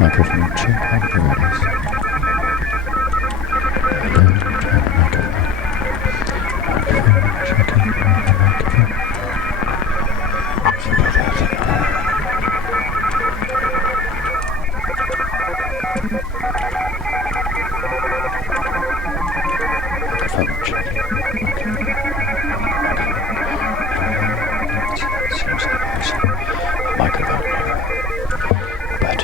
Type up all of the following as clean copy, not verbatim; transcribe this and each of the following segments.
Microphone check. Oh, there it is. Microphone. Microphone checking. Microphone. See if that's it. Microphone checking. Seems like there's a microphone here, but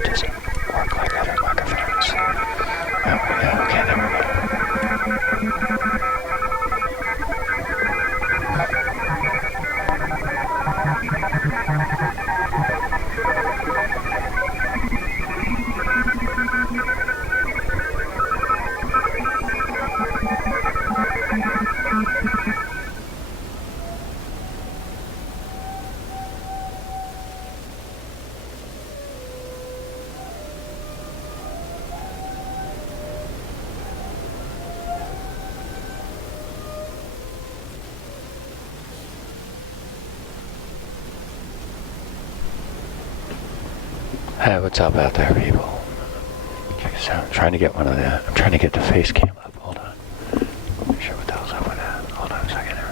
it doesn't work like other microphones. Oh, yeah, okay, there we go. Hey, what's up out there, people? So I'm trying to get one of the. I'm trying to get the face cam up. Hold on. Not sure what the hell's up with that. Hold on a second here.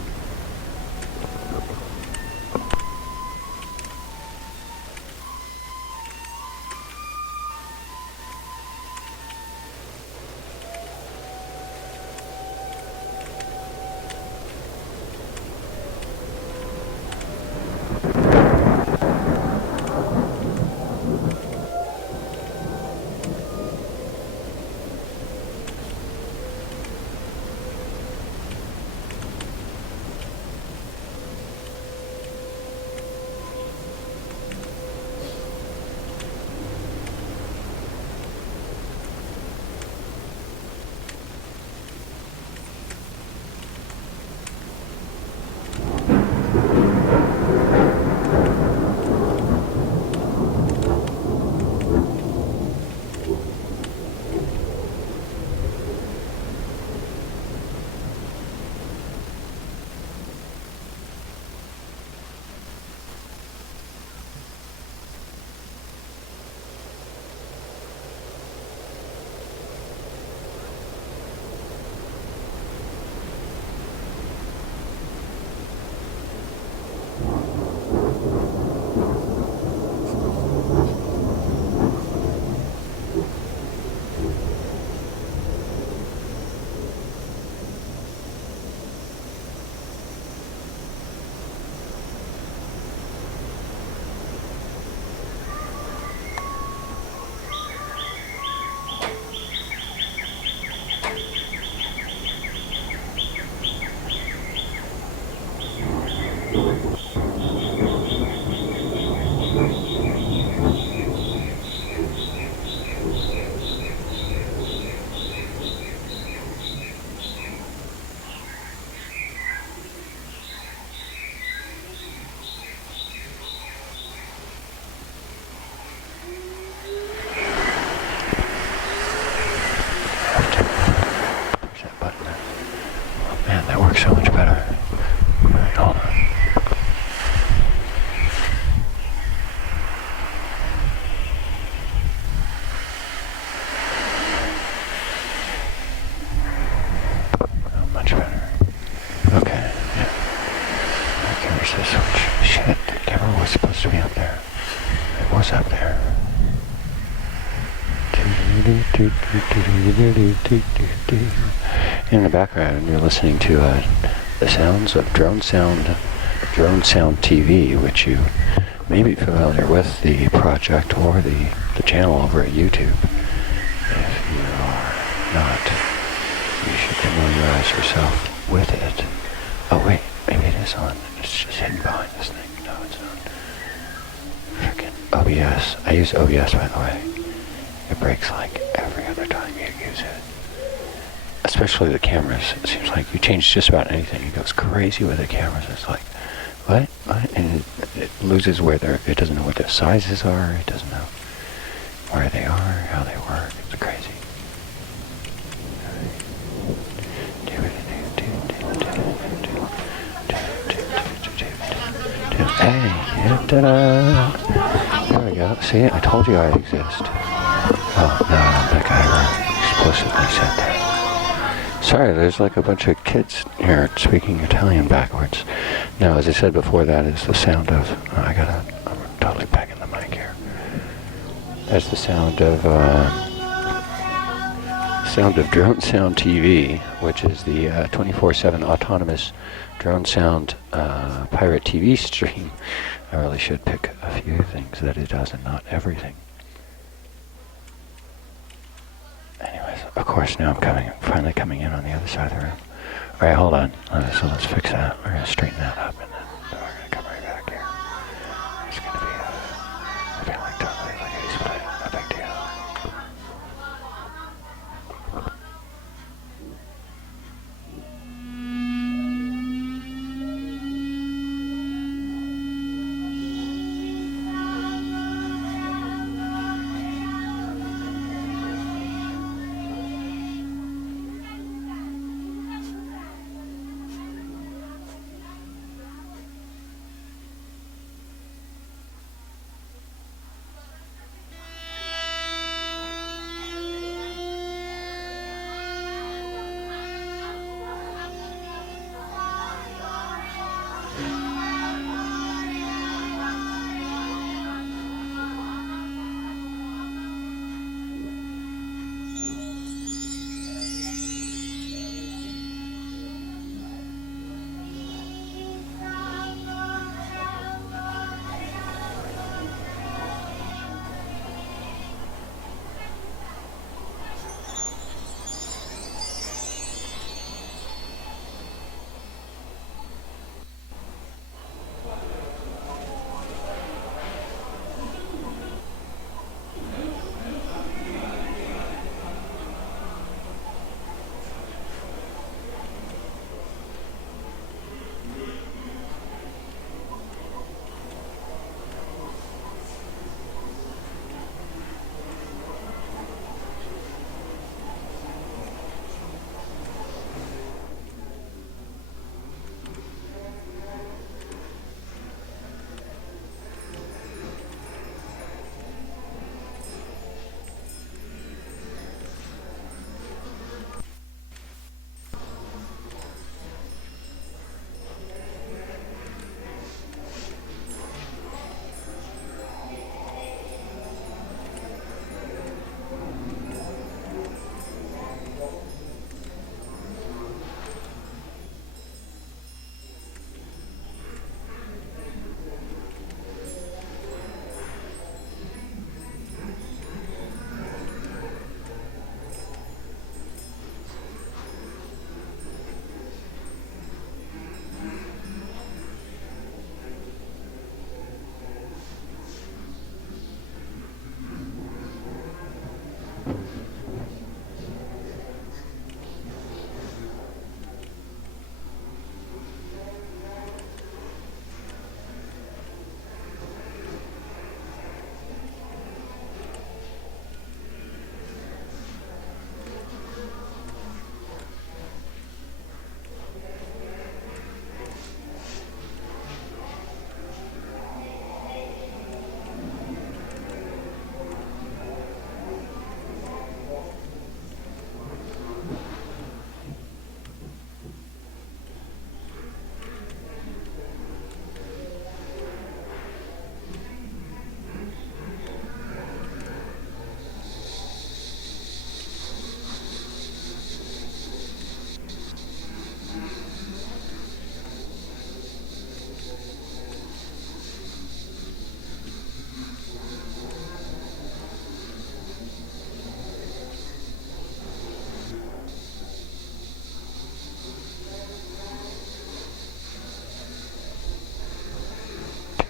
So much better. Alright, hold on. Oh, much better. Okay, yeah. Okay, where's this switch? Shit, the camera was supposed to be up there. It was up there. In the background, you're listening to the sounds of DronesoundTV, which you may be familiar with, the project or the channel over at YouTube. If you are not, you should familiarize yourself with it. Oh wait, maybe it is on. It's just hidden behind this thing. No, it's not. Frickin' OBS. I use OBS, by the way. It breaks like every other time you use it. Especially the cameras. It seems like you change just about anything. It goes crazy with the cameras. It's like, what? And it loses where it doesn't know what their sizes are. It doesn't know where they are, how they work. It's crazy. Hey, yeah, ta-da! There we go. See, I told you I exist. Oh, no, I don't think I ever explicitly said that. Sorry, there's like a bunch of kids here speaking Italian backwards. Now, as I said before, that is the sound of... I'm totally pegging the mic here. That's the sound of DronesoundTV, which is the 24/7 autonomous drone sound pirate TV stream. I really should pick a few things that it does and not everything. Anyways, of course, now I'm finally coming in on the other side of the room. All right, hold on. So let's fix that. We're going to straighten that up, and then we're going to come right back here. It's going to be, I feel like totally like a split. No big deal.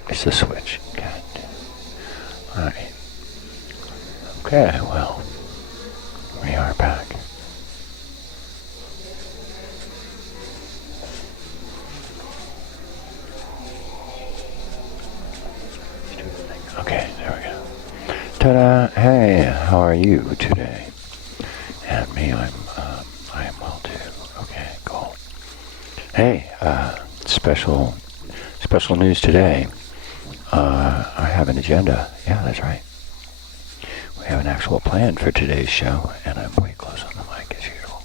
It's the switch. God. Alright. Okay, well, we are back. Okay, there we go. Ta-da! Hey, how are you today? And me, I am well too. Okay, cool. Hey, special news today. I have an agenda. Yeah, that's right. We have an actual plan for today's show, and I'm way close on the mic as usual.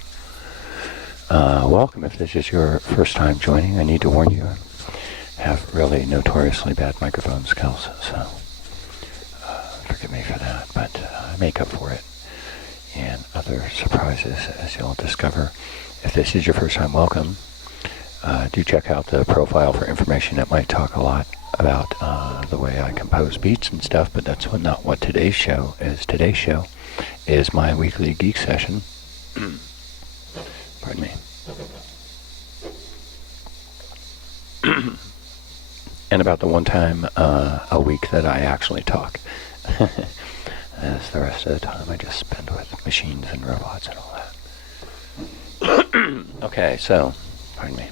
Welcome. If this is your first time joining, I need to warn you, I have really notoriously bad microphone skills, so forgive me for that, but I make up for it in other surprises, as you'll discover. If this is your first time, welcome. Do check out the profile for information that might talk a lot about the way I compose beats and stuff, but that's not what today's show is. Today's show is my weekly geek session. Pardon me. And about the one time a week that I actually talk. As the rest of the time I just spend with machines and robots and all that. Okay, so, pardon me.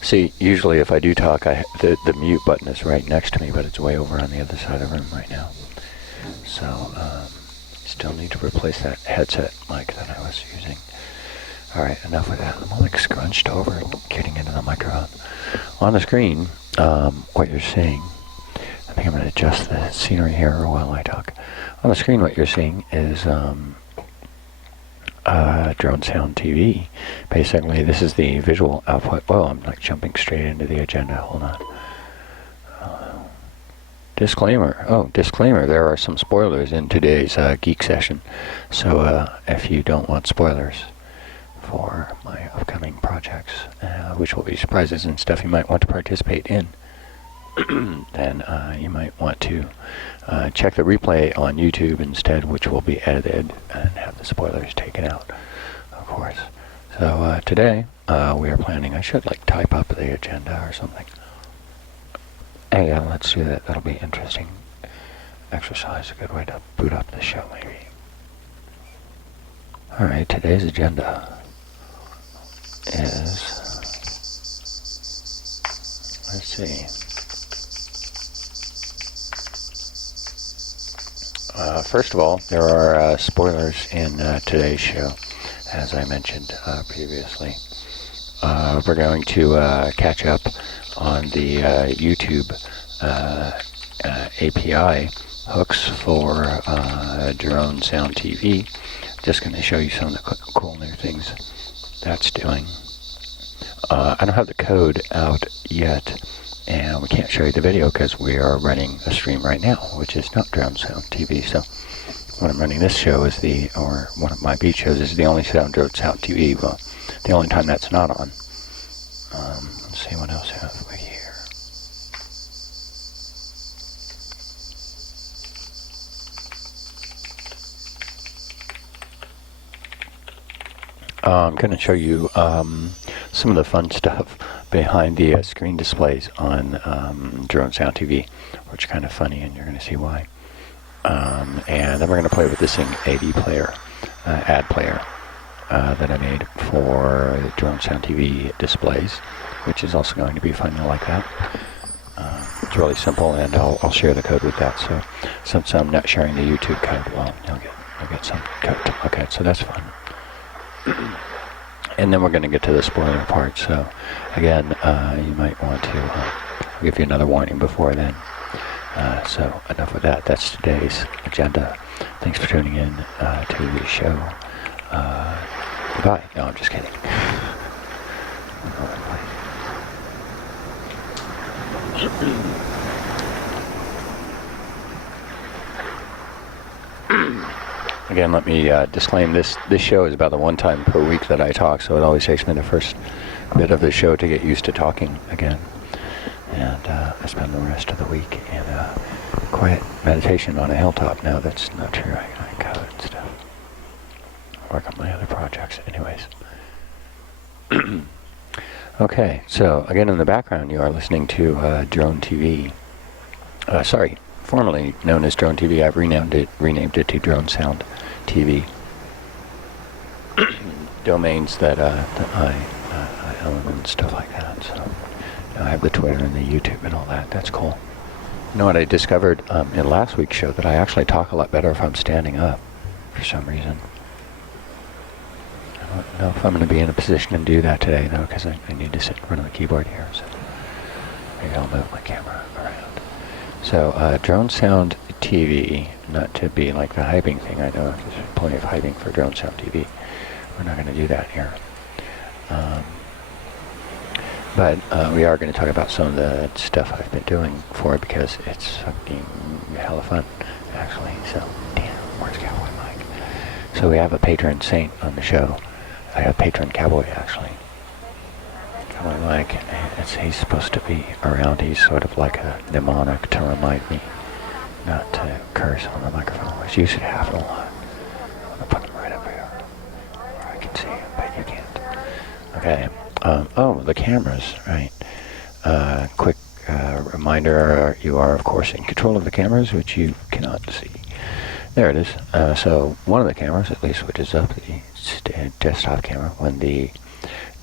See, usually if I do talk, the mute button is right next to me, but it's way over on the other side of the room right now. So, still need to replace that headset mic that I was using. Alright, enough with that. I'm all like scrunched over and getting into the microphone. On the screen, what you're seeing, I think I'm going to adjust the scenery here while I talk. On the screen, what you're seeing is DronesoundTV. Basically, this is the visual output. Well, I'm like jumping straight into the agenda. Hold on. Disclaimer. Oh, disclaimer. There are some spoilers in today's geek session. So if you don't want spoilers for my upcoming projects, which will be surprises and stuff you might want to participate in, then you might want to check the replay on YouTube instead, which will be edited and have the spoilers taken out, of course. So today we are planning, I should like type up the agenda or something. Hey, yeah, let's do that. That'll be interesting. Exercise, a good way to boot up the show, maybe. Alright, today's agenda is, let's see. First of all, there are spoilers in today's show, as I mentioned previously. We're going to catch up on the YouTube API hooks for DronesoundTV. Just going to show you some of the cool new things that's doing. I don't have the code out yet, and we can't show you the video because we are running a stream right now, which is not DronesoundTV. So when I'm running this show is or one of my beat shows is the only DronesoundTV. Well, the only time that's not on. Let's see what else have we here. I'm going to show you some of the fun stuff behind the screen displays on DronesoundTV, which is kind of funny, and you're going to see why. And then we're going to play with this thing, adPlayer, adPlayer, that I made for DronesoundTV displays, which is also going to be fun. I like that. It's really simple, and I'll share the code with that. So since I'm not sharing the YouTube code, well, you'll get some code. Okay, so that's fun. And then we're going to get to the spoiler part. So again, you might want to I'll give you another warning before then. So enough with that. That's today's agenda. Thanks for tuning in to the show. Goodbye. No, I'm just kidding. Again, let me disclaim this show is about the one time per week that I talk, so it always takes me the first bit of the show to get used to talking again. And I spend the rest of the week in quiet meditation on a hilltop. No, that's not true. I code and stuff. Work on my other projects. Anyways. Okay, so again in the background you are listening to Drone TV. Sorry, formerly known as Drone TV. I've renamed it to DronesoundTV. Domains that I own and stuff like that. So I have the Twitter and the YouTube and all that. That's cool. You know what I discovered in last week's show? That I actually talk a lot better if I'm standing up for some reason. I don't know if I'm going to be in a position to do that today, though, because I need to sit in front of the keyboard here. So maybe I'll move my camera around. So, DronesoundTV, not to be like the hyping thing, I know there's plenty of hyping for DronesoundTV. We're not going to do that here. But we are going to talk about some of the stuff I've been doing for it because it's fucking hella fun, actually. So, damn, where's Cowboy Mike? So we have a patron saint on the show. I have patron Cowboy, actually. Cowboy Mike, he's supposed to be around. He's sort of like a mnemonic to remind me not to curse on the microphone, which used to happen a lot. I'm going to put him right up here where I can see him, but you can't. Okay. Oh, the cameras, right. Quick reminder, you are, of course, in control of the cameras, which you cannot see. There it is. So one of the cameras, at least, which is up, the desktop camera, when the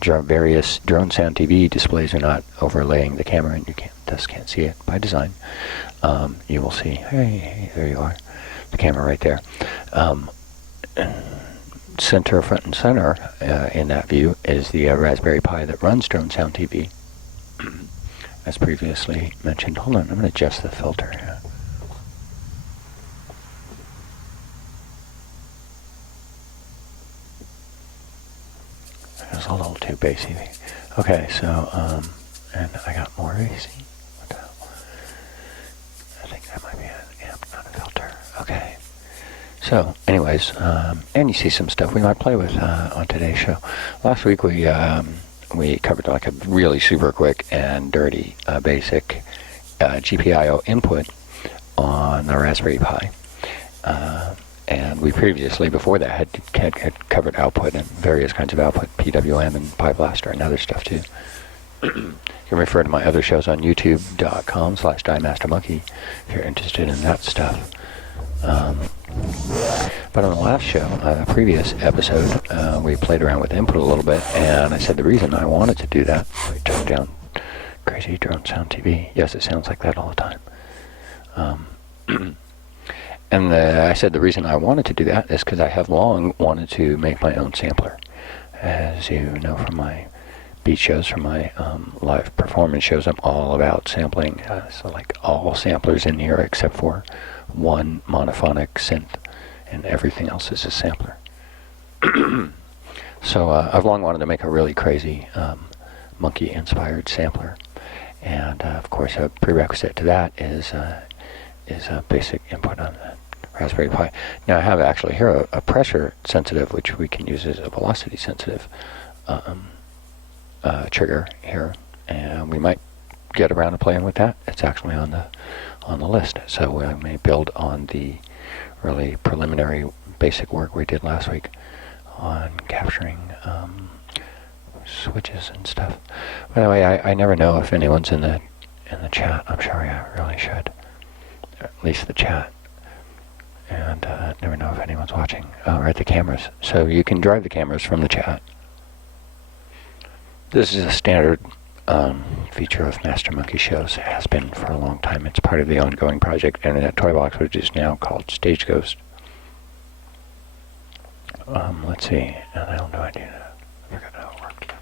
various DronesoundTV displays are not overlaying the camera and you thus can't see it by design, you will see, hey, there you are, the camera right there. Center, front and center in that view is the Raspberry Pi that runs DronesoundTV, as previously mentioned. Hold on, I'm going to adjust the filter here. It was a little too bassy. Okay, so, and I got more bassy. What the hell? I think that might be an amp, not a filter. Okay. So, anyways, and you see some stuff we might play with on today's show. Last week we covered like a really super quick and dirty basic GPIO input on the Raspberry Pi. And we previously, before that, had covered output and various kinds of output, PWM and Pi Blaster and other stuff too. You can refer to my other shows on youtube.com/DieMasterMonkey if you're interested in that stuff. But on the last show, previous episode, we played around with input a little bit, and I said the reason I wanted to do that, we took down crazy DronesoundTV. Yes, it sounds like that all the time. And I said the reason I wanted to do that is because I have long wanted to make my own sampler. As you know from my beat shows, from my live performance shows, I'm all about sampling. So like all samplers in here except for one monophonic synth, and everything else is a sampler. So I've long wanted to make a really crazy monkey-inspired sampler, and of course a prerequisite to that is a basic input on the Raspberry Pi. Now I have actually here a pressure sensitive, which we can use as a velocity sensitive trigger here, and we might get around to playing with that. It's actually on the list, so I may build on the really preliminary basic work we did last week on capturing switches and stuff. By the way, I never know if anyone's in the chat. I'm sorry, I really should, at least the chat, and never know if anyone's watching. Right, the cameras. So you can drive the cameras from the chat. This is a standard feature of Master Monkey shows. It has been for a long time. It's part of the ongoing project Internet Toy Box, which is now called Stage Ghost. Let's see. How the hell do I do that? I forgot how it worked.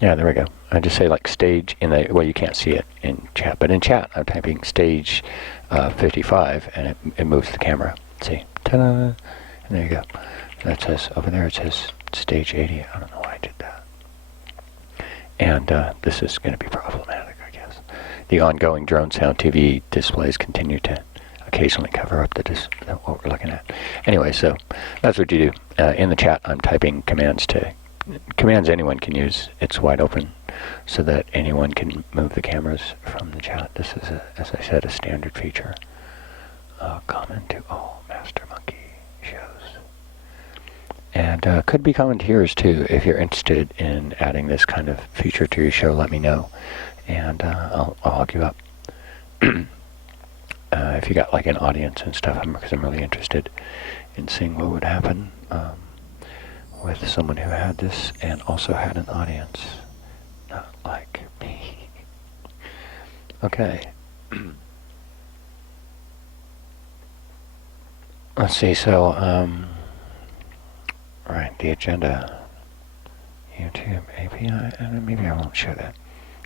Yeah, there we go. I just say like stage in the, well, you can't see it in chat, but in chat I'm typing stage 55 and it moves the camera. See? Ta-da! And there you go. That says, over there it says stage 80. I don't know why I did that. And this is going to be problematic, I guess. The ongoing DronesoundTV displays continue to occasionally cover up what we're looking at. Anyway, so that's what you do. In the chat, I'm typing commands anyone can use. It's wide open so that anyone can move the cameras from the chat. This is, as I said, a standard feature. Common to all Master Monkey shows. And could be common to yours too. If you're interested in adding this kind of feature to your show, let me know, and I'll hook you up. If you got like an audience and stuff, because I'm really interested in seeing what would happen with someone who had this and also had an audience, not like me. Okay. Let's see. So. Right, the agenda, YouTube API, and maybe I won't show that.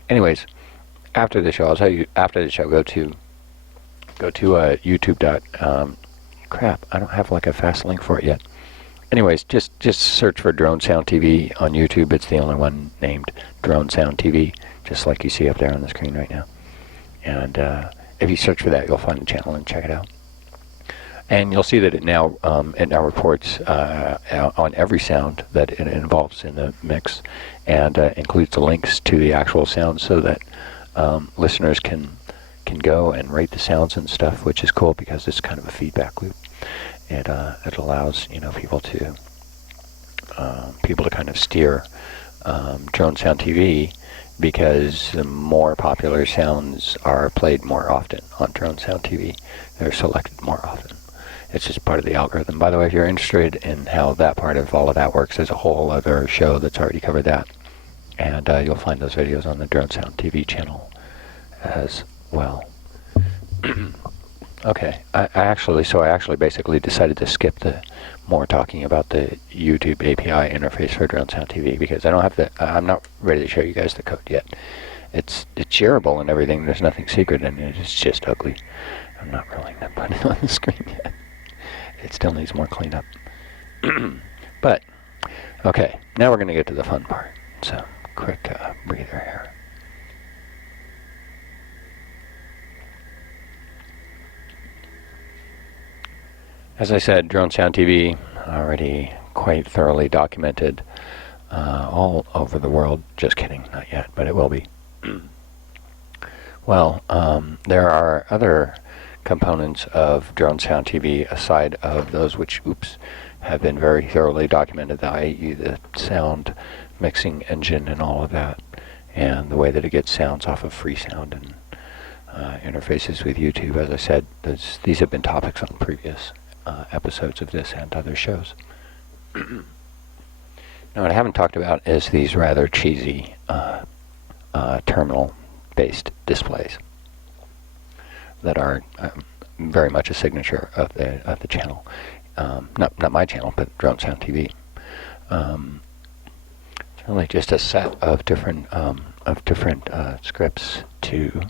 Anyways, after the show, I'll tell you, after the show, go to go to YouTube. Crap, I don't have like a fast link for it yet. Anyways, just search for Drone Sound TV on YouTube. It's the only one named Drone Sound TV, just like you see up there on the screen right now. And if you search for that, you'll find the channel and check it out. And you'll see that it now reports on every sound that it involves in the mix, and includes the links to the actual sounds, so that listeners can go and rate the sounds and stuff, which is cool because it's kind of a feedback loop. It allows people to kind of steer Drone Sound TV, because the more popular sounds are played more often on Drone Sound TV. They're selected more often. It's just part of the algorithm. By the way, if you're interested in how that part of all of that works, there's a whole other show that's already covered that, and you'll find those videos on the Drone Sound TV channel as well. Okay, I actually basically decided to skip the more talking about the YouTube API interface for Drone Sound TV, because I don't have the. I'm not ready to show you guys the code yet. It's shareable and everything. There's nothing secret in it. It's just ugly. I'm not willing to put it on the screen yet. It still needs more cleanup. But okay, now we're going to get to the fun part. So quick breather here. As I said, Drone Sound TV already quite thoroughly documented all over the world. Just kidding, not yet, but it will be. Well, there are other components of Drone Sound TV aside of those which, have been very thoroughly documented, i.e. the sound mixing engine and all of that, and the way that it gets sounds off of free sound and interfaces with YouTube. As I said, these have been topics on previous episodes of this and other shows. Now, what I haven't talked about is these rather cheesy terminal-based displays that are very much a signature of the channel. Not my channel, but Drone Sound TV. It's really just a set of different scripts to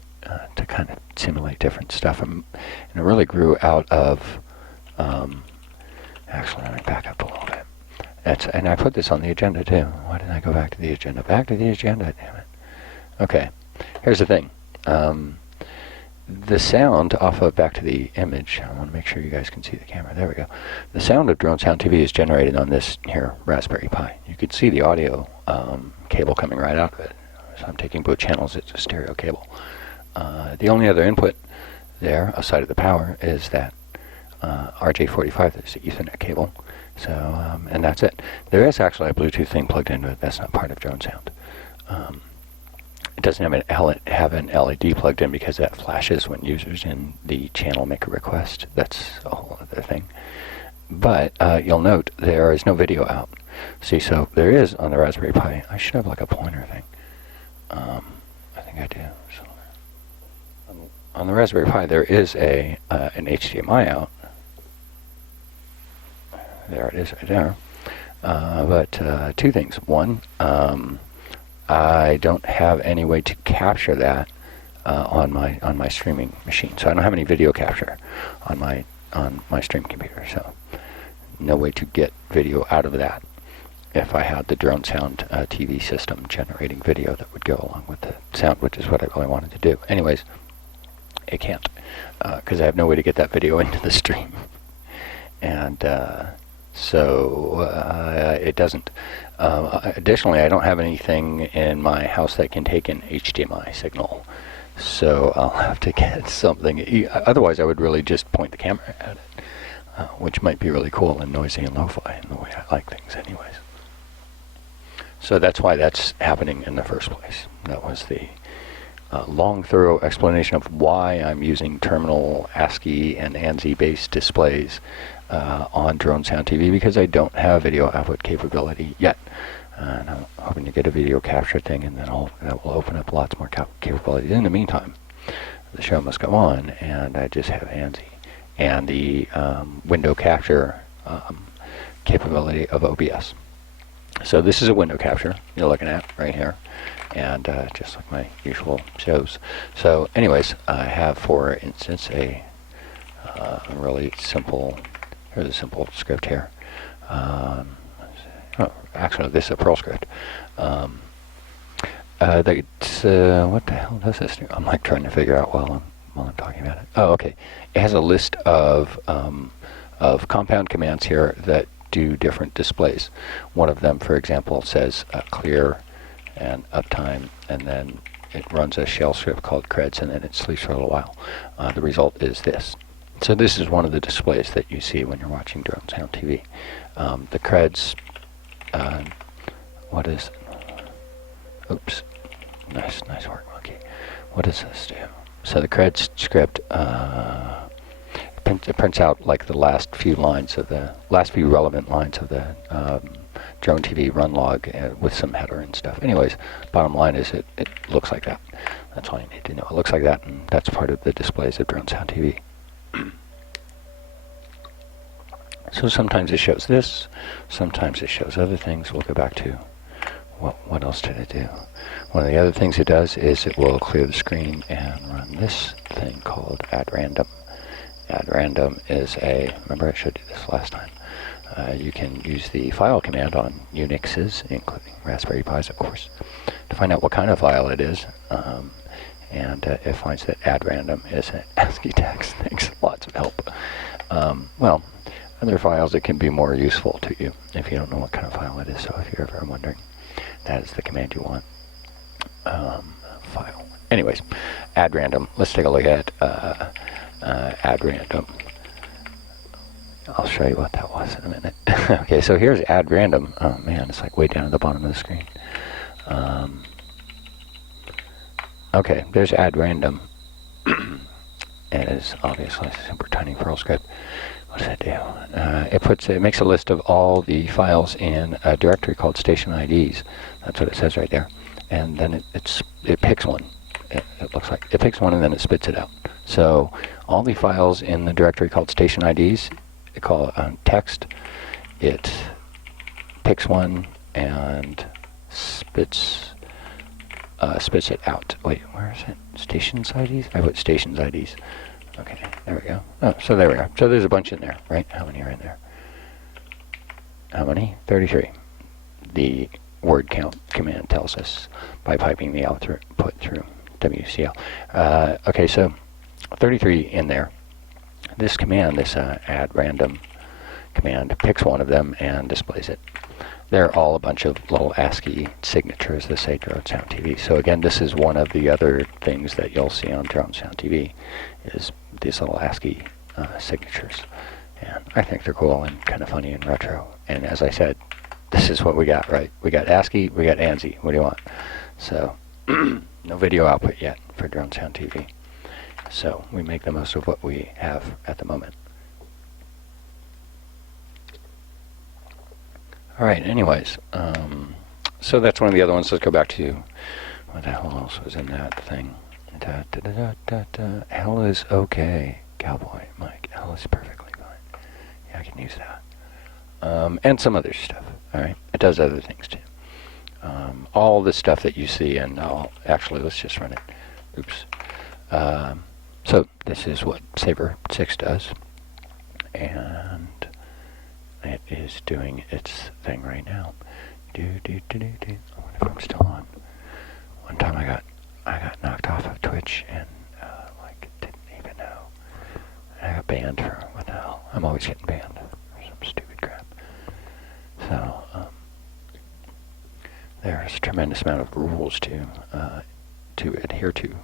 kind of simulate different stuff, and it really grew out of. Actually, let me back up a little bit. And I put this on the agenda too. Why didn't I go back to the agenda? Back to the agenda, damn it. Okay, here's the thing. The sound off of, back to the image, I want to make sure you guys can see the camera. There we go. The sound of Drone Sound TV is generated on this here Raspberry Pi. You can see the audio cable coming right out of it. So I'm taking both channels. It's a stereo cable. The only other input there, aside of the power, is that RJ45, that's the Ethernet cable. So, and that's it. There is actually a Bluetooth thing plugged into it. That's not part of Drone Sound. It doesn't have an LED plugged in because that flashes when users in the channel make a request. That's a whole other thing. But you'll note there is no video out. See, so there is on the Raspberry Pi. I should have like a pointer thing. I think I do. So, on the Raspberry Pi, there is an HDMI out. There it is right there. But two things. One, I don't have any way to capture that on my streaming machine. So I don't have any video capture on my stream computer. So no way to get video out of that if I had the Drone Sound TV system generating video that would go along with the sound, which is what I really wanted to do. Anyways, it can't because I have no way to get that video into the stream. And so it doesn't. Additionally, I don't have anything in my house that can take an HDMI signal, so I'll have to get something. Otherwise, I would really just point the camera at it, which might be really cool and noisy and lo-fi in the way I like things anyways. So that's why that's happening in the first place. That was the long, thorough explanation of why I'm using terminal ASCII and ANSI-based displays on Drone Sound TV, because I don't have video output capability yet. And I'm hoping to get a video capture thing, and then that will open up lots more capabilities. In the meantime, the show must go on, and I just have ANSI and the window capture capability of OBS. So this is a window capture you're looking at right here, and just like my usual shows. So anyways, I have, for instance, a Really simple. Here's a simple script here. Oh, actually, this is a Perl script. What the hell does this do? I'm like trying to figure out while I'm talking about it. Oh, okay. It has a list of compound commands here that do different displays. One of them, for example, says clear and uptime, and then it runs a shell script called creds, and then it sleeps for a little while. The result is this. So this is one of the displays that you see when you're watching Drone Sound TV. The creds, what is, oops, nice work, monkey. What does this do? So the creds script, it prints out like the last few relevant lines of the Drone TV run log with some header and stuff. Anyways, bottom line is it looks like that. That's all you need to know. It looks like that, and that's part of the displays of Drone Sound TV. So sometimes it shows this, sometimes it shows other things. We'll go back to what else did it do? One of the other things it does is it will clear the screen and run this thing called adRandom. adRandom is remember I showed you this last time. You can use the file command on Unixes, including Raspberry Pis, of course, to find out what kind of file it is. And it finds that adRandom is an ASCII text. Thanks, lots of help. Well, other files, it can be more useful to you if you don't know what kind of file it is. So if you're ever wondering, that is the command you want. File. Anyways, adRandom. Let's take a look at adRandom. I'll show you what that was in a minute. Okay, so here's adRandom. Oh man, it's like way down at the bottom of the screen. Okay, there's adRandom. It is obviously a super tiny Perl script. What does it do? It makes a list of all the files in a directory called station IDs. That's what it says right there. And then it picks one. It looks like it picks one and then it spits it out. So all the files in the directory called station IDs, they call it text. It picks one and spits it out. Wait, where is it? Stations IDs? I put stations IDs. Okay, there we go. Oh, so there we are. So there's a bunch in there, right? How many are in there? How many? 33. The word count command tells us by piping the output through WCL. Okay, so 33 in there. This command, this adRandom command, picks one of them and displays it. They're all a bunch of little ASCII signatures that say Drone Sound TV. So again, this is one of the other things that you'll see on Drone Sound TV, is these little ASCII signatures. And I think they're cool and kind of funny and retro. And as I said, this is what we got, right? We got ASCII, we got ANSI. What do you want? So, no video output yet for Drone Sound TV. So we make the most of what we have at the moment. All right, anyways, so that's one of the other ones. Let's go back to, what the hell else was in that thing? Hell is okay, Cowboy Mike. Hell is perfectly fine. Yeah, I can use that. And some other stuff, all right? It does other things too. All the stuff that you see, and actually, let's just run it. Oops. So this is what Saber 6 does. And it is doing its thing right now. I wonder if I'm still on. One time I got knocked off of Twitch and like didn't even know. I got banned for what the hell? I'm always getting banned for some stupid crap. So there's a tremendous amount of rules to adhere to.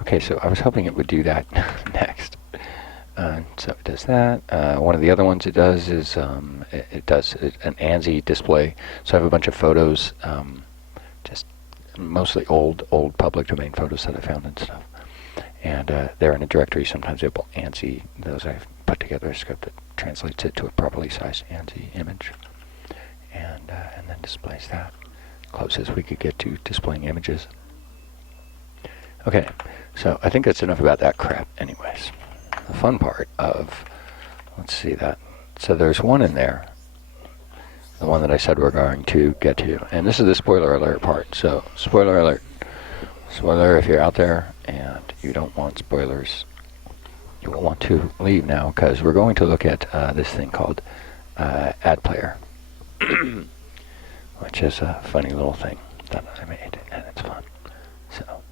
Okay, so I was hoping it would do that next. So it does that. One of the other ones it does is it does an ANSI display. So I have a bunch of photos, just mostly old public domain photos that I found and stuff. And they're in a directory. Sometimes they will ANSI those. I've put together a script that translates it to a properly sized ANSI image, and then displays that. Closest we could get to displaying images. Okay, so I think that's enough about that crap anyways. The fun part of, let's see that. So there's one in there, the one that I said we're going to get to. And this is the spoiler alert part. So spoiler alert. Spoiler if you're out there and you don't want spoilers. you will want to leave now because we're going to look at this thing called adPlayer, which is a funny little thing that I made, and it's fun. So, I'll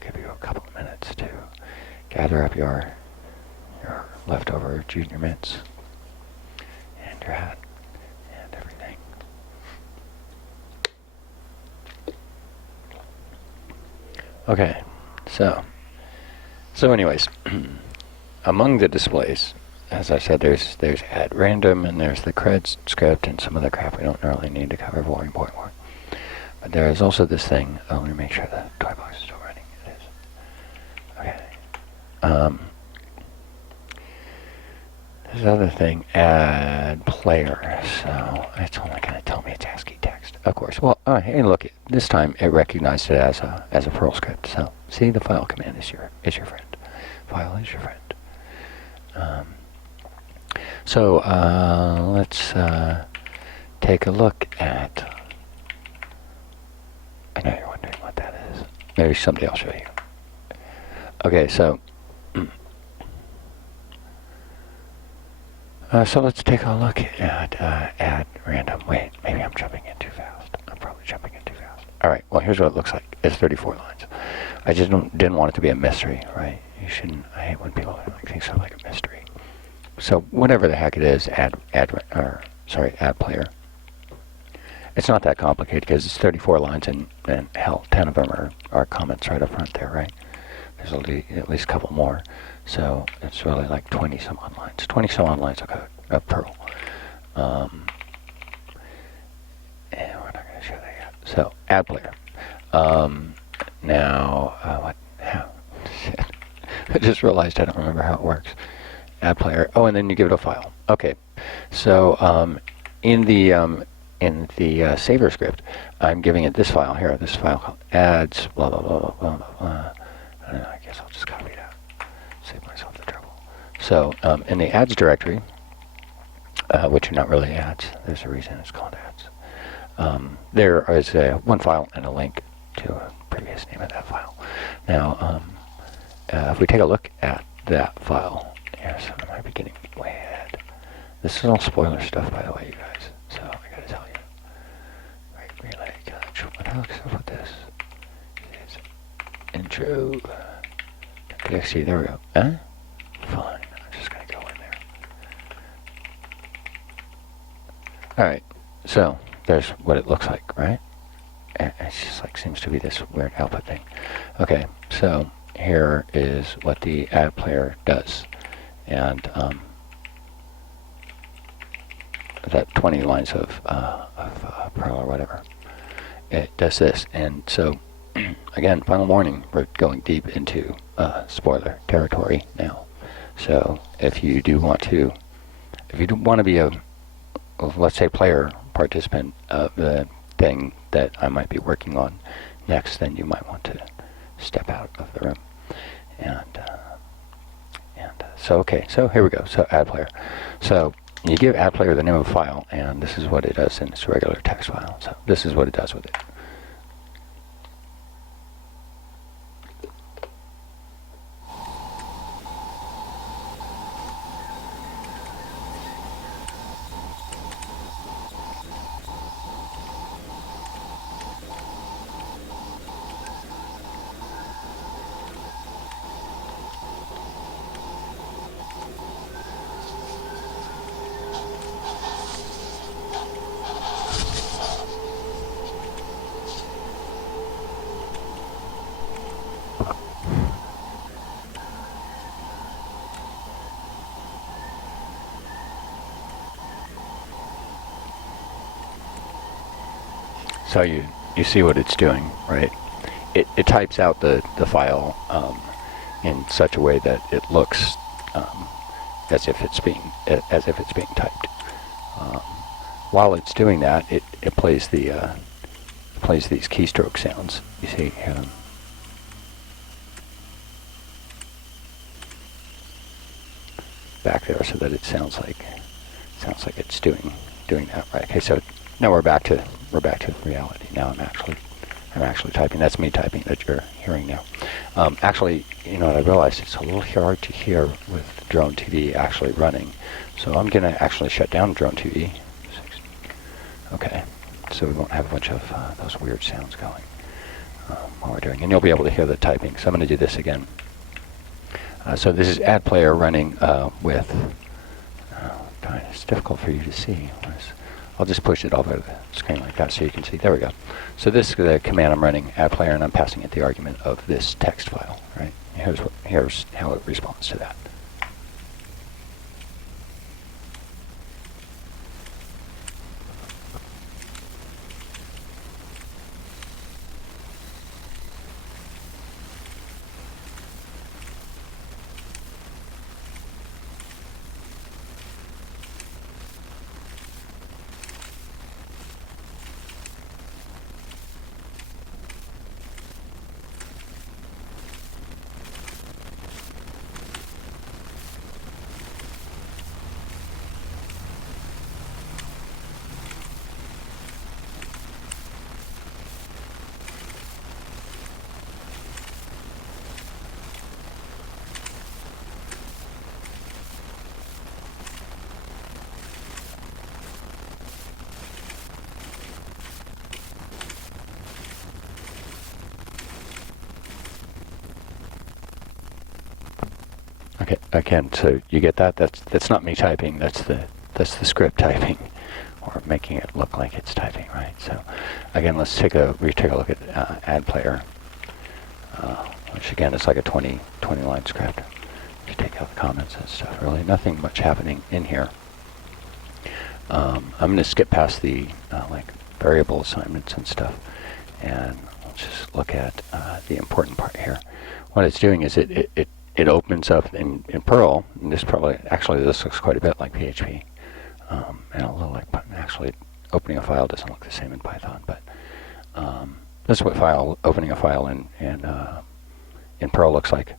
give you a couple of minutes to gather up your leftover junior mints and your hat and everything. Okay, so anyways, among the displays, as I said, there's add random and there's the creds script and some other crap we don't really need to cover. Boring. But there is also this thing. Let me make sure the toy box is still running. It is. Okay. This other thing, adPlayer. So it's only going to tell me it's ASCII text, of course. Well, hey, look, this time it recognized it as a Perl script. So see, the file command is your friend. File is your friend. So let's take a look at. I know you're wondering what that is. Maybe someday I'll show you. Okay, so. So let's take a look at add random. Wait, maybe I'm jumping in too fast. I'm probably jumping in too fast. All right. Well, here's what it looks like. It's 34 lines. I just didn't want it to be a mystery, right? You shouldn't. I hate when people like things are like a mystery. So whatever the heck it is, adPlayer. It's not that complicated because it's 34 lines and hell, 10 of them are comments right up front there, right? There's at least a couple more. So it's really like 20 some odd lines. 20 some odd lines of code, of Perl. And we're not going to show that yet. So adPlayer. Now, what? How? Shit. I just realized I don't remember how it works. adPlayer. Oh, and then you give it a file. Okay. So in the saver script, I'm giving it this file here. This file called ads. Blah blah blah blah blah blah. I don't know. I guess I'll just copy that. Save myself the trouble. So in the ads directory, which are not really ads. There's a reason it's called ads. There is one file and a link to a previous name of that file. Now, if we take a look at that file, yes, I might be getting way ahead. This is all spoiler stuff, by the way, you guys. So I gotta tell you. Right, relay, what the heck's up with this? It's intro. Okay, see, there we go. Huh? Fine. I'm just gonna go in there. Alright, so there's what it looks like, right? And it's just like seems to be this weird output thing. Okay, so here is what the adPlayer does. And that 20 lines of Perl or whatever. It does this. And so again, final warning, we're going deep into spoiler territory now. So if you do want to be a, let's say, player participant of the thing that I might be working on next, then you might want to step out of the room. And so, okay, so here we go. So adPlayer. So you give adPlayer the name of a file, and this is what it does in its regular text file. So this is what it does with it. So you see what it's doing, right? It types out the file in such a way that it looks as if it's being typed. While it's doing that, it plays these keystroke sounds. You see, back there, so that it sounds like it's doing that, right? Okay, so now we're back to reality. Now I'm actually typing. That's me typing that you're hearing now. Actually, you know what I realized? It's a little hard to hear with Drone TV actually running. So I'm going to actually shut down Drone TV. Okay, so we won't have a bunch of those weird sounds going while we're doing. And you'll be able to hear the typing. So I'm going to do this again. So this is adPlayer running with, it's difficult for you to see. I'll just push it over the screen like that so you can see. There we go. So this is the command I'm running, adPlayer, and I'm passing it the argument of this text file, right? Here's how it responds to that. Okay, again, so you get that? That's not me typing. That's the script typing, or making it look like it's typing, right? So again, let's take a look at adPlayer, which again is like a 20 line script. If you take out the comments and stuff, really nothing much happening in here. I'm going to skip past the like variable assignments and stuff, and let's just look at the important part here. What it's doing is it opens up in Perl, and this looks quite a bit like PHP, and a little like actually opening a file doesn't look the same in Python, but this is what opening a file in Perl looks like,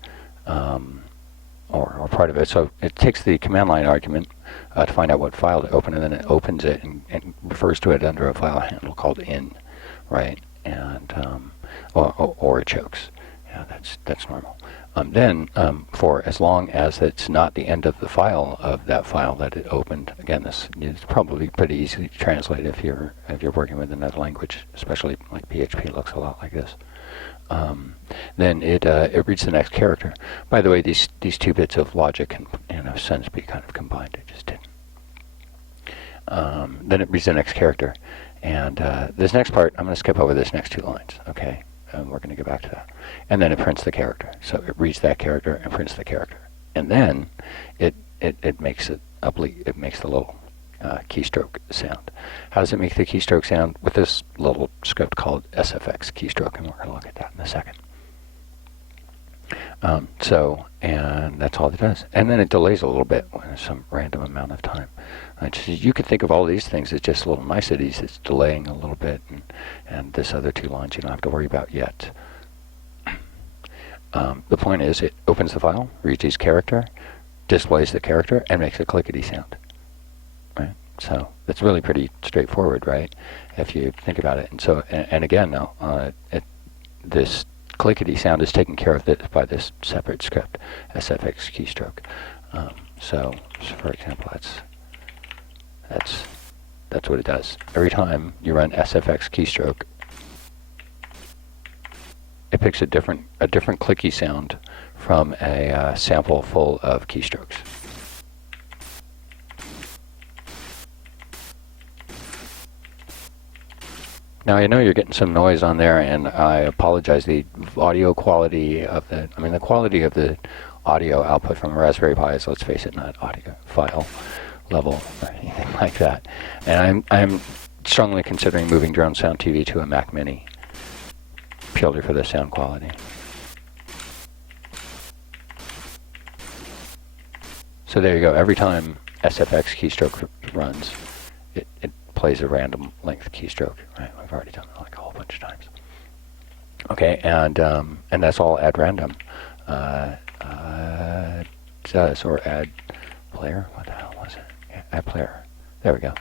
or part of it. So it takes the command line argument to find out what file to open, and then it opens it and refers to it under a file handle called in, right? And or it chokes. Yeah, that's normal. Then, for as long as it's not the end of the file of that file that it opened, again, this is probably pretty easy to translate if you're working with another language, especially like PHP looks a lot like this. Then it reads the next character. By the way, these two bits of logic can, in a sense, be kind of combined. It just didn't. Then it reads the next character, and this next part, I'm going to skip over this next 2 lines. Okay. We're going to go back to that. And then it prints the character. So it reads that character and prints the character. And then it makes it makes the little keystroke sound. How does it make the keystroke sound? With this little script called sfx keystroke, and we're going to look at that in a second. And that's all it does. And then it delays a little bit when some random amount of time. Right? So you could think of all these things as just little niceties. It's delaying a little bit, and this other 2 lines you don't have to worry about yet. The point is, it opens the file, reads each character, displays the character, and makes a clickety sound. Right? So it's really pretty straightforward, right? If you think about it. And so, and again, now this clickety sound is taken care of by this separate script, sfx keystroke. So for example, that's what it does. Every time you run sfx keystroke, it picks a different clicky sound from a sample full of keystrokes. Now I know you're getting some noise on there, and I apologize. The audio quality of the quality of the audio output from a Raspberry Pi is, let's face it, not audio file level or anything like that. And I'm strongly considering moving DronesoundTV to a Mac Mini, purely for the sound quality. So there you go. Every time sfx keystroke runs, it plays a random length keystroke. Right? We've already done it like a whole bunch of times. Okay, and that's all at random. Or adPlayer. What the hell was it? Yeah, adPlayer. There we go.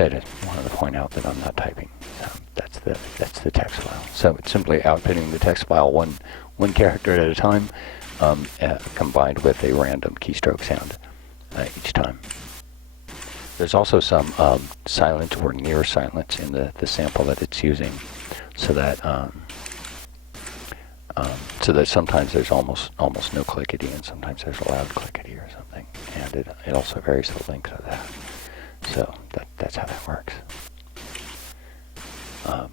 said, I wanted to point out that I'm not typing. So that's the text file. So it's simply outputting the text file one character at a time, combined with a random keystroke sound each time. There's also some silent or near silence in the sample that it's using, so that sometimes there's almost no clickety, and sometimes there's a loud clickety or something, and it also varies the length of that. So that's how that works.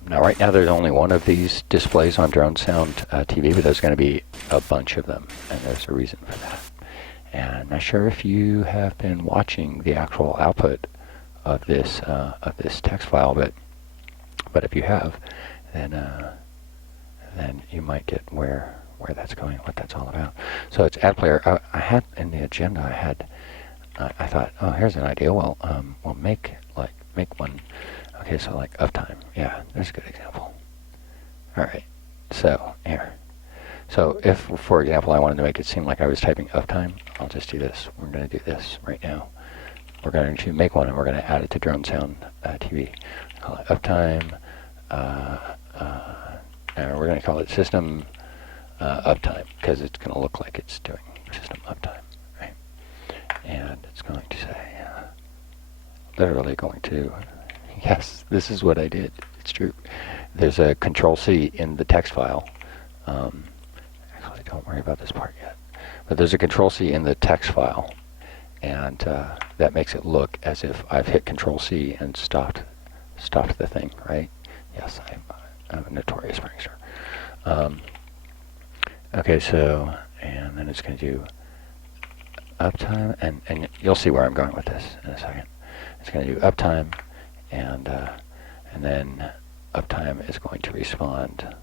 Now, right now, there's only one of these displays on DroneSoundTV, but there's going to be a bunch of them, and there's a reason for that. And I'm not sure if you have been watching the actual output of this text file, but if you have, then you might get where that's going, what that's all about. So it's adPlayer. I had in the agenda, I thought, oh, here's an idea. Well, we'll make one. Okay, so like uptime. Yeah, there's a good example. All right, so here. So if, for example, I wanted to make it seem like I was typing uptime, I'll just do this. We're going to do this right now. We're going to make one, and we're going to add it to DroneSoundTV. Call it uptime. And we're going to call it system uptime, because it's going to look like it's doing system uptime, right? And it's going to say, literally going to, yes, this is what I did. It's true. There's a Control-C in the text file. Actually, don't worry about this part yet. But there's a Control-C in the text file, and that makes it look as if I've hit Control-C and stopped the thing, right? Yes, I'm a notorious prankster. Okay, so, and then it's going to do uptime, and you'll see where I'm going with this in a second. It's going to do uptime, and then uptime is going to respond,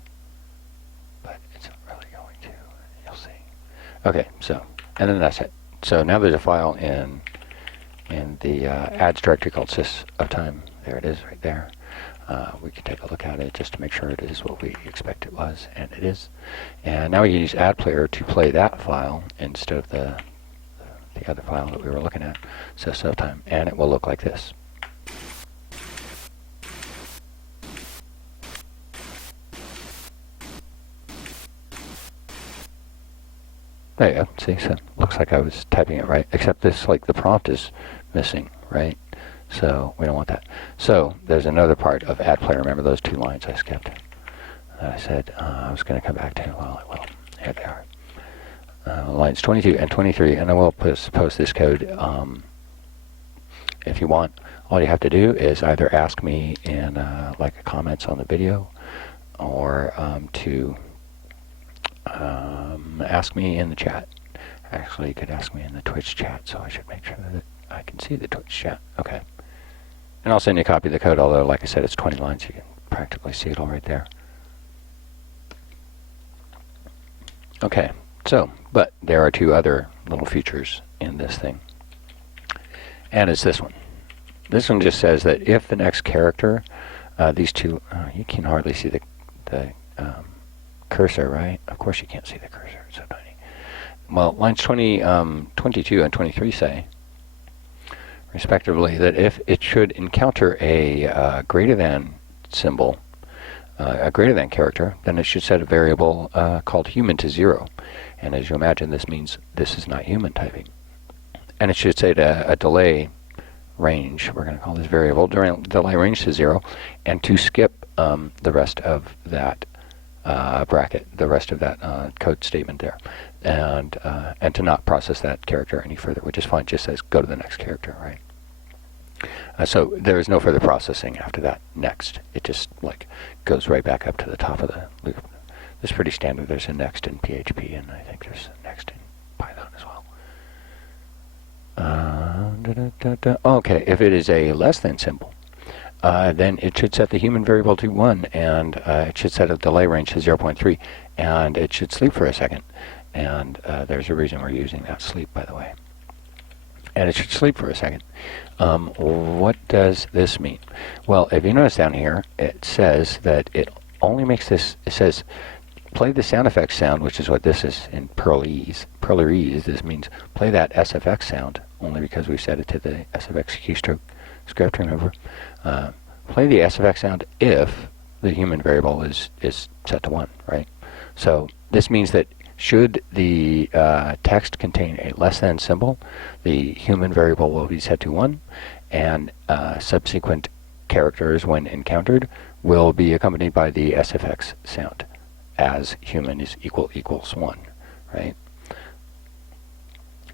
but it's not really going to. You'll see. Okay, so, and then that's it. So now there's a file in the ads directory called sys uptime. There it is, right there. We can take a look at it just to make sure it is what we expect it was, and it is. And now we can use adPlayer to play that file instead of the other file that we were looking at, sys uptime, and it will look like this. There you go. See, so looks like I was typing it right, except this, like, the prompt is missing, right? So we don't want that. So there's another part of adPlayer. Remember those two lines I skipped? I said I was going to come back to. Well, I will. Here they are. Lines 22 and 23, and I will post this code. If you want, all you have to do is either ask me in like comments on the video, or to ask me in the chat. Actually, you could ask me in the Twitch chat, so I should make sure that I can see the Twitch chat. Okay. And I'll send you a copy of the code, although, like I said, it's 20 lines. You can practically see it all right there. Okay, so, but there are two other little features in this thing. And it's this one. This one just says that if the next character, these two, you can hardly see the cursor, right? Of course you can't see the cursor, it's so tiny. Well, lines 22 and 23 say, respectively, that if it should encounter a greater than symbol, a greater than character, then it should set a variable called human to 0. And as you imagine, this means this is not human typing. And it should set a delay range, we're going to call this variable, delay range to 0, and to skip the rest of that bracket, the rest of that code statement there, and to not process that character any further, which is fine. It just says go to the next character, right? So there is no further processing after that next. It just like goes right back up to the top of the loop. This is pretty standard. There's a next in PHP, and I think there's a next in Python as well. Okay, if it is a less than symbol, then it should set the human variable to 1, and it should set a delay range to 0.3, and it should sleep for a second. And there's a reason we're using that sleep, by the way. And it should sleep for a second. What does this mean? Well, if you notice down here, it says that it only makes this, it says play the sound effects sound, which is what this is in Perlese. Perlese, this means play that SFX sound, only because we set it to the SFX keystroke script, remember. Play the SFX sound if the human variable is set to 1, right? So this means that should the text contain a less than symbol, the human variable will be set to 1, and subsequent characters, when encountered, will be accompanied by the SFX sound as human is equals 1, right?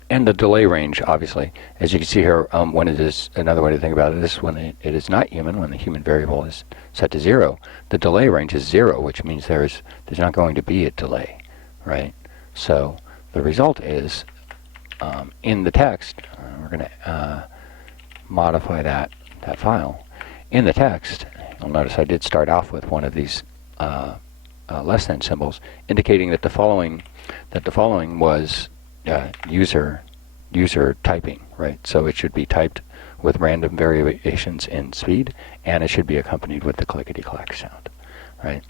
And the delay range, obviously, as you can see here, when it is, another way to think about it is when it is not human, when the human variable is set to 0, the delay range is 0, which means there's not going to be a delay, right? So the result is, in the text, we're going to modify that file. In the text, you'll notice I did start off with one of these less than symbols, indicating that the following was user typing, right? So it should be typed with random variations in speed, and it should be accompanied with the clickety-clack sound, right?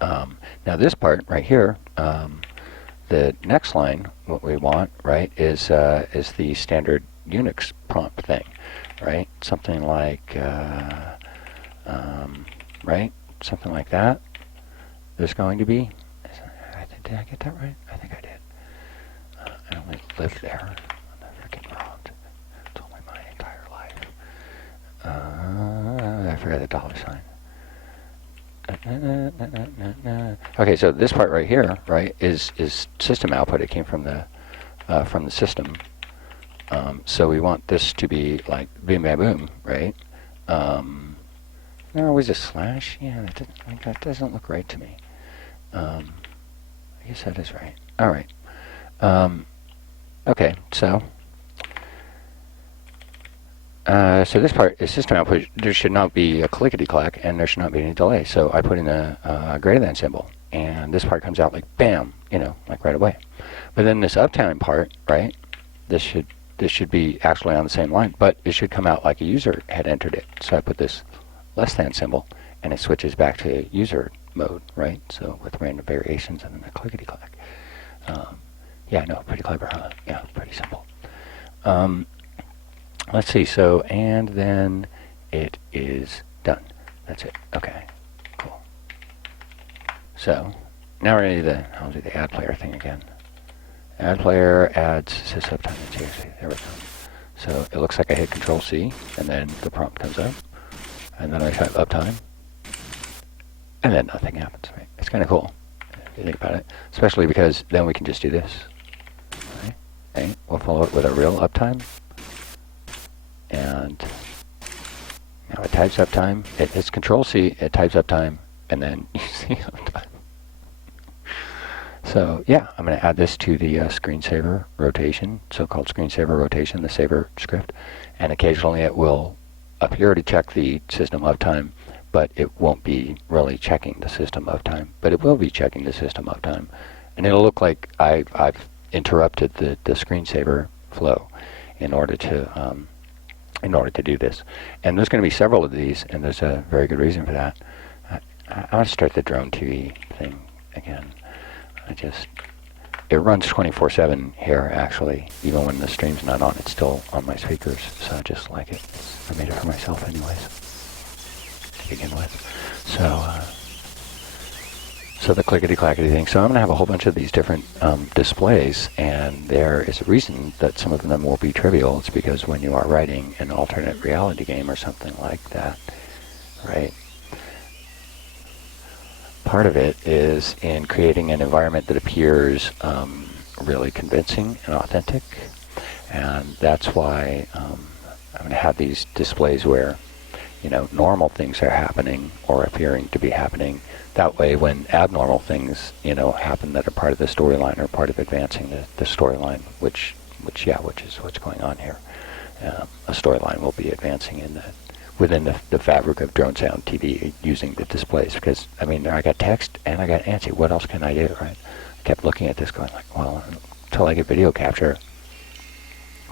Now this part right here, the next line, what we want, right, is the standard Unix prompt thing, right? Something like, right, something like that. There's going to be. Did I get that right? I think I did. I only lived there on the freaking road. It's only my entire life. I forgot the $sign. Okay, so this part right here, right, is system output. It came from the system. So we want this to be like boom, bam, boom, right? No, was a slash? Yeah, that doesn't look right to me. I guess that is right. All right. Okay, so this part is system output. There should not be a clickety-clack, and there should not be any delay. So I put in a greater than symbol, and this part comes out like bam, you know, like right away. But then this uptime part, right? This should be actually on the same line, but it should come out like a user had entered it. So I put this less than symbol, and it switches back to user mode, right? So with random variations and then a clickety-clack. Yeah, no, pretty clever, huh? Yeah, pretty simple. Let's see, so, and then it is done. That's it. Okay, cool. So, now we're going to do I'll do the adPlayer thing again. adPlayer adds sysuptime and TXT. There we go. So it looks like I hit Control-C, and then the prompt comes up, and then I type uptime, and then nothing happens, right? It's kind of cool, if you think about it, especially because then we can just do this, right? Okay, we'll follow it with a real uptime, and now it types uptime. It hits Control-C, it types uptime, and then you see uptime. So yeah, I'm going to add this to the screensaver rotation, so-called screensaver rotation, the saver script, and occasionally it will appear to check the system uptime, but it won't be really checking the system uptime, but it will be checking the system uptime, and it'll look like I've interrupted the screensaver flow in order to do this. And there's going to be several of these, and there's a very good reason for that. I want to start the drone TV thing again. It runs 24/7 here, actually. Even when the stream's not on, it's still on my speakers, so I just like it. I made it for myself anyways, to begin with. So the clickety-clackety thing. So I'm going to have a whole bunch of these different displays, and there is a reason that some of them will be trivial. It's because when you are writing an alternate reality game or something like that, right? Part of it is in creating an environment that appears really convincing and authentic, and that's why I'm going to have these displays where, you know, normal things are happening or appearing to be happening. That way, when abnormal things, you know, happen that are part of the storyline or part of advancing the storyline, which is what's going on here. A storyline will be advancing within the fabric of DronesoundTV using the displays, because I mean, I got text and I got ANSI. What else can I do, right? I kept looking at this going like, well, until I get video capture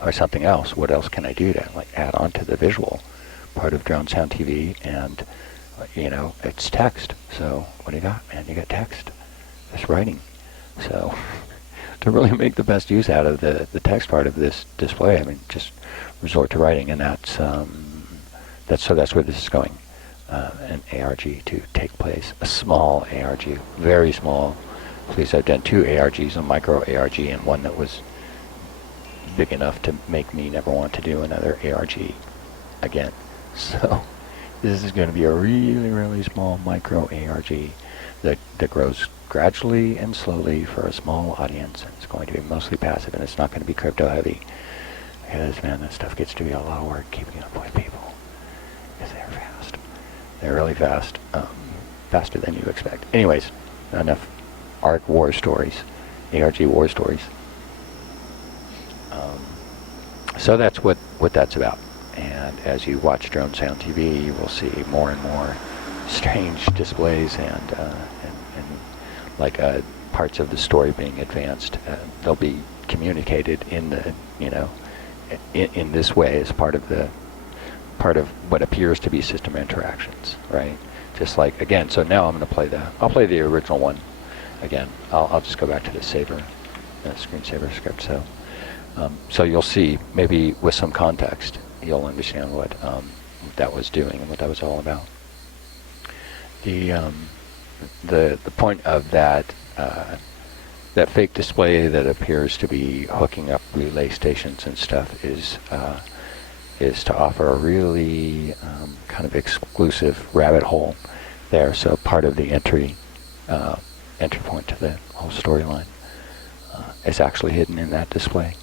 or something else, what else can I do to like add on to the visual part of DronesoundTV? And you know, it's text. So what do you got, man? You got text. It's writing. So to really make the best use out of the text part of this display, I mean, just resort to writing, and that's where this is going. An ARG to take place, a small ARG, very small. Please, I've done 2 ARGs, a micro ARG and one that was big enough to make me never want to do another ARG again. So this is going to be a really, really small micro ARG that grows gradually and slowly for a small audience, and it's going to be mostly passive, and it's not going to be crypto heavy, because man, that stuff gets to be a lot of work keeping up with people, because they're fast. They're really fast, faster than you expect. Anyways, enough ARG war stories, ARG war stories. So that's what that's about. And as you watch DronesoundTV, you will see more and more strange displays and like parts of the story being advanced. They'll be communicated in the in this way as part of what appears to be system interactions, right? Just like, again, so now I'm going to play I'll play the original one again. I'll just go back to the screensaver script. So you'll see, maybe with some context, you'll understand what that was doing and what that was all about. The point of that fake display that appears to be hooking up relay stations and stuff is to offer a really kind of exclusive rabbit hole there. So part of the entry point to the whole storyline is actually hidden in that display.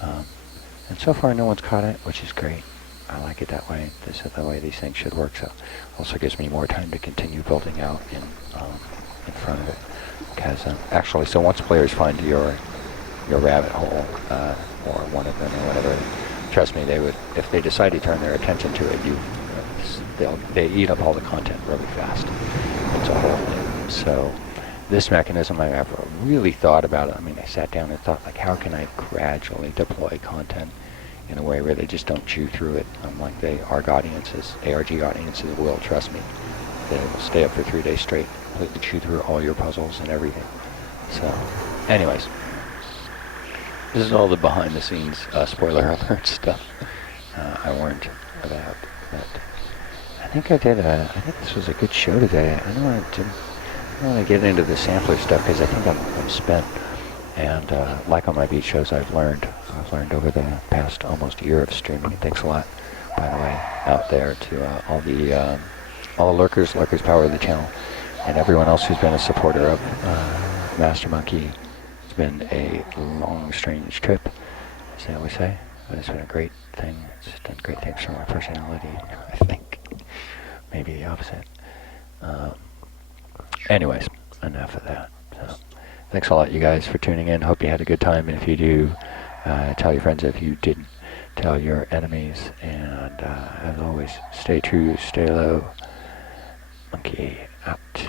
And so far no one's caught it, which is great. I like it that way. This is the way these things should work. So also gives me more time to continue building out in front of it. Because actually, so once players find your rabbit hole, or one of them or whatever, trust me, they would, if they decide to turn their attention to it, they eat up all the content really fast. It's a whole thing. So this mechanism, I've really thought about it. I mean, I sat down and thought, like, how can I gradually deploy content in a way where they just don't chew through it? Like the ARG audiences will, trust me. They will stay up for 3 days straight, completely chew through all your puzzles and everything. So, anyways, this is all the behind the scenes spoiler alert stuff I warned about. But I think I think this was a good show today. I don't want to get into the sampler stuff because I think I'm spent. And like on my beat shows, I've learned over the past almost year of streaming. Thanks a lot, by the way, out there to all the lurkers power the channel, and everyone else who's been a supporter of Master Monkey. It's been a long, strange trip, as they always say, but it's been a great thing. It's done great things for my personality, I think. Maybe the opposite. Anyways, enough of that. So, thanks a lot, you guys, for tuning in. Hope you had a good time, and if you do, tell your friends. If you didn't, tell your enemies. And as always, stay true, stay low. Monkey out.